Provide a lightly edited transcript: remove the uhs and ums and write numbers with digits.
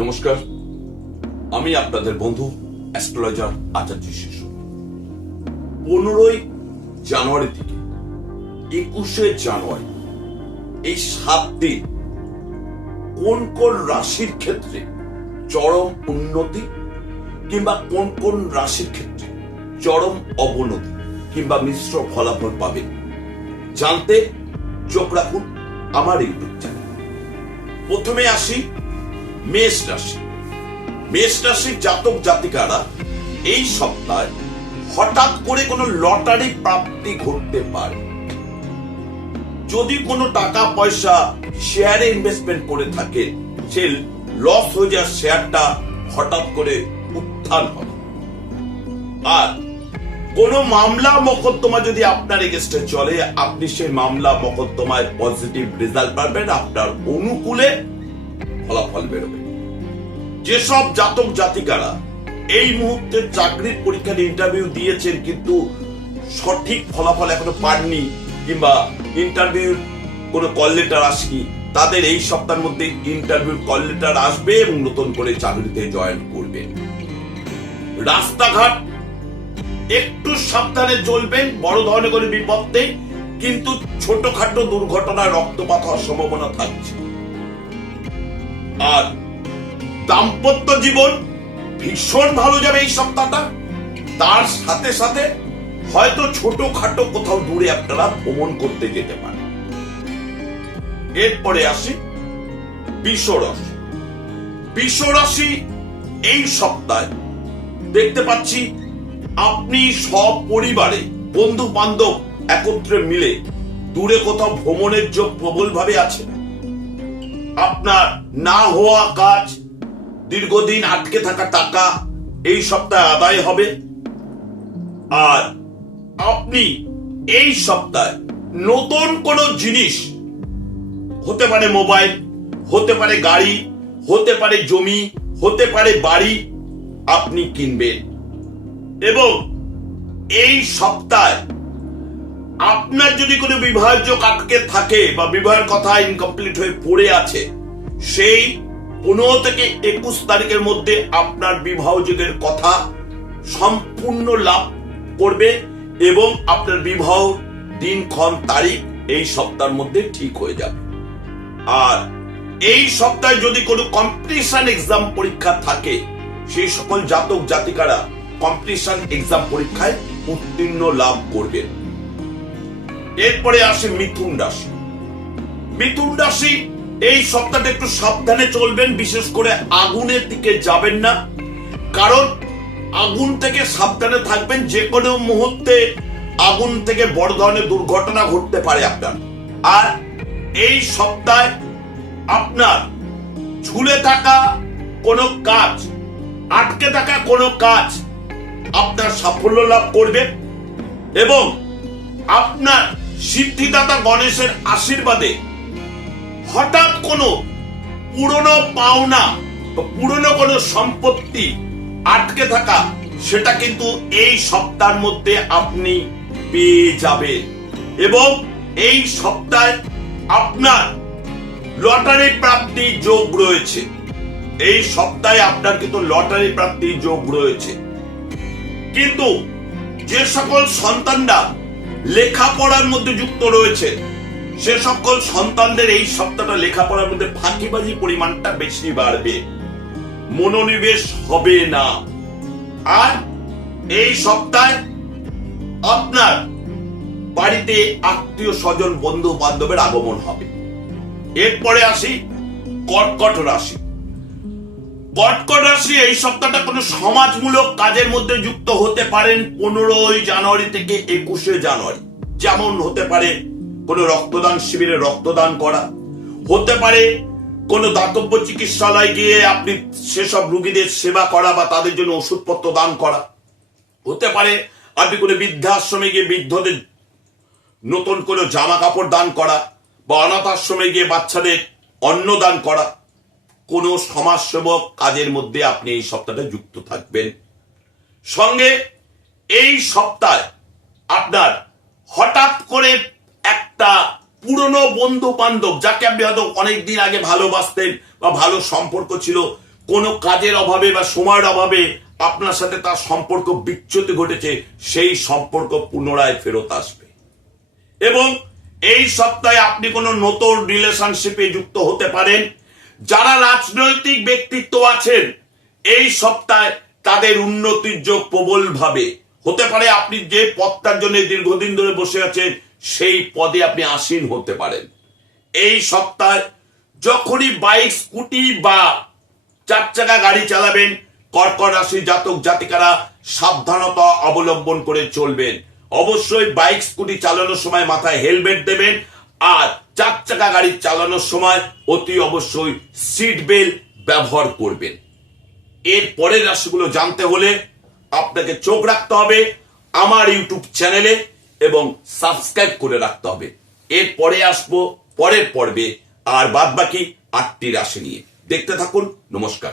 নমস্কার, আমি আপনাদের বন্ধু অ্যাস্ট্রোলজার আচার্য শিশু। 15ই জানুয়ারি থেকে 21শে জানুয়ারি এই 7 দিন কোন কোন রাশির ক্ষেত্রে চরম উন্নতি কিংবা কোন কোন রাশির ক্ষেত্রে চরম অবনতি কিংবা মিশ্র ফলাফল পাবে জানতে চোখ রাখুন আমার ইউটিউব চ্যানেল। প্রথমে আসি মেষ রাশি। মেষ রাশির জাতক জাতিকারা এই সপ্তাহে হঠাৎ করে কোনো লটারি প্রাপ্তি ঘটতে পারে। যদি কোনো টাকা পয়সা শেয়ারে ইনভেস্টমেন্ট করে থাকে, সে লস হয়ে যাওয়ার শেয়ারটা হঠাৎ করে উত্থান হবে। আর কোনো মামলা মোকদ্দমা যদি আপনার এগেইনস্টে চলে, আপনি সেই মামলা মোকদ্দমায় পজিটিভ রেজাল্ট পাবেন, আপনার অনুকূলে ফলাফল বেরোবে। যেসব জাতক জাতিকারা এই মুহূর্তে চাকরির পরীক্ষার ইন্টারভিউ দিয়েছেন কিন্তু সঠিক ফলাফল এখনো পাননি কিংবা ইন্টারভিউ কোনো কল লেটার আসেনি, তাদের এই সপ্তাহের মধ্যে ইন্টারভিউ কল লেটার আসবে এবং নতুন করে চাকরিতে জয়েন করবেন। রাস্তাঘাট একটু সাবধানে চলবেন, বড় ধরনের কোনো বিপদে কিন্তু ছোটখাটো দুর্ঘটনায় রক্তপাত হওয়ার সম্ভাবনা থাকছে। আর দাম্পত্য জীবন ভীষণ ভালো যাবে এই সপ্তাহটা। তার সাথে সাথে হয়তো ছোটখাটো কোথাও দূরে আপনারা ভ্রমণ করতে যেতে পারেন। এরপরে আসি বৃষ রাশি। বৃষ রাশি এই সপ্তাহে দেখতে পাচ্ছি আপনি সব পরিবারে বন্ধু বান্ধব একত্রে মিলে দূরে কোথাও ভ্রমণের যোগ প্রবলভাবে আছে। আপনার না হওয়া কাজ, দীর্ঘদিন আটকে থাকা টাকা এই সপ্তাহে আদায় হবে। আর আপনি এই সপ্তাহে নতুন কোন জিনিস, হতে পারে মোবাইল, হতে পারে গাড়ি, হতে পারে জমি, হতে পারে বাড়ি, আপনি কিনবেন। এবং এই সপ্তাহে আপনার যদি কোনো বিবাহের যোগ আটকে থাকে বা বিবাহের কথা ইনকমপ্লিট হয়ে পড়ে আছে, সেই 15 থেকে 21 তারিখের মধ্যে আপনার বিবাহ যোগের কথা সম্পূর্ণ লাভ করবে এবং আপনার বিবাহ দিনক্ষণ তারিখ এই সপ্তাহের মধ্যে ঠিক হয়ে যাবে। আর এই সপ্তাহে যদি কোনো কম্পিটিশন এক্সাম পরীক্ষা থাকে, সেই সকল জাতক জাতিকারা কম্পিটিশন এক্সাম পরীক্ষায় উত্তীর্ণ লাভ করবেন। এরপরে আসে মিথুন রাশি। মিথুন রাশি এই সপ্তাহটা একটু সাবধানে চলবেন, বিশেষ করে আগুনের দিকে যাবেন না, কারণ আগুন থেকে সাবধানে থাকবেন। যে কোনো মুহূর্তে আগুন থেকে বড় ধরনের দুর্ঘটনা ঘটতে পারে আপনার। আর এই সপ্তাহে আপনার ঝুলে থাকা কোনো কাজ, আটকে থাকা কোনো কাজ আপনার সাফল্য লাভ করবে এবং আপনার সিদ্ধিদাতা গণেশের আশীর্বাদে হঠাৎ কোনো পুরনো পাওনা, পুরনো কোনো সম্পত্তি আটকে থাকা, সেটা কিন্তু এই সপ্তাহের মধ্যে আপনি পেয়ে যাবেন। এবং এই সপ্তাহে আপনার লটারি প্রাপ্তির যোগ রয়েছে। এই সপ্তাহে আপনার কিন্তু লটারি প্রাপ্তির যোগ রয়েছে। কিন্তু যে সকল সন্তানরা লেখাপড়ার মধ্যে যুক্ত রয়েছে, সে সকল সন্তানদের এই সপ্তাহটা লেখাপড়ার মধ্যে ফাঁকিবাজি পরিমাণটা বেশি বাড়বে, মনোনিবেশ হবে না। আর এই সপ্তাহে আপনার বাড়িতে আত্মীয় স্বজন বন্ধু বান্ধবের আগমন হবে। এরপরে আসি কর্কট রাশি। কর্কট রাশি এই সপ্তাহটা কোনো সমাজমূলক কাজের মধ্যে যুক্ত হতে পারেন 15ই জানুয়ারি থেকে 21শে জানুয়ারি। যেমন হতে পারে কোনো রক্তদান শিবিরে রক্তদান করা, হতে পারে কোনো দাতব্য চিকিৎসালয় গিয়ে আপনি সেসব রোগীদের সেবা করা বা তাদের জন্য ওষুধপত্র দান করা, হতে পারে আপনি কোনো বৃদ্ধাশ্রমে গিয়ে বৃদ্ধদের নতুন কোনো জামা কাপড় দান করা বা অনাথ আশ্রমে গিয়ে বাচ্চাদের অন্ন দান করা। কোনো সমাজসেবক কাজের মধ্যে আপনি এই সপ্তাহটা যুক্ত থাকবেন। সঙ্গে এই সপ্তাহে আপনার হঠাৎ করে একটা পুরনো বন্ধু বান্ধব, যাকে আপনি হয়তো অনেকদিন আগে ভালোবাসতেন বা ভালো সম্পর্ক ছিল, কোনো কাজের অভাবে বা সময়ের অভাবে আপনার সাথে তার সম্পর্ক বিচ্যুতি ঘটেছে, সেই সম্পর্ক পুনরায় ফেরত আসবে। এবং এই সপ্তাহে আপনি কোনো নতুন রিলেশনশিপে যুক্ত হতে পারেন। যারা রাজনৈতিক ব্যক্তিত্ব আছেন, এই সপ্তাহে তাদের উন্নতির যোগ প্রবল ভাবে হতে পারে। আপনি যে পদটার জন্য দীর্ঘদিন ধরে বসে আছেন, সেই পদে আপনি আসীন হতে পারেন। এই সপ্তাহে যখনই বাইক, স্কুটি বা 4 চাকা গাড়ি চালাবেন, কর্কট রাশি জাতক জাতিকারা সাবধানতা অবলম্বন করে চলবেন। অবশ্যই বাইক, স্কুটি চালানোর সময় মাথায় হেলমেট দেবেন, আর 4 চাকা গাড়ি চালানোর সময় অতি অবশ্যই সিট বেল্ট ব্যবহার করবেন। এর পরের রাশিগুলো জানতে হলে আপনাকে চোখ রাখতে হবে আমার ইউটিউব চ্যানেলে এবং সাবস্ক্রাইব করে রাখতে হবে। এরপরে আসবো পরের পর্বে আর বাদবাকি 8টি রাশি নিয়ে। দেখতে থাকুন। নমস্কার।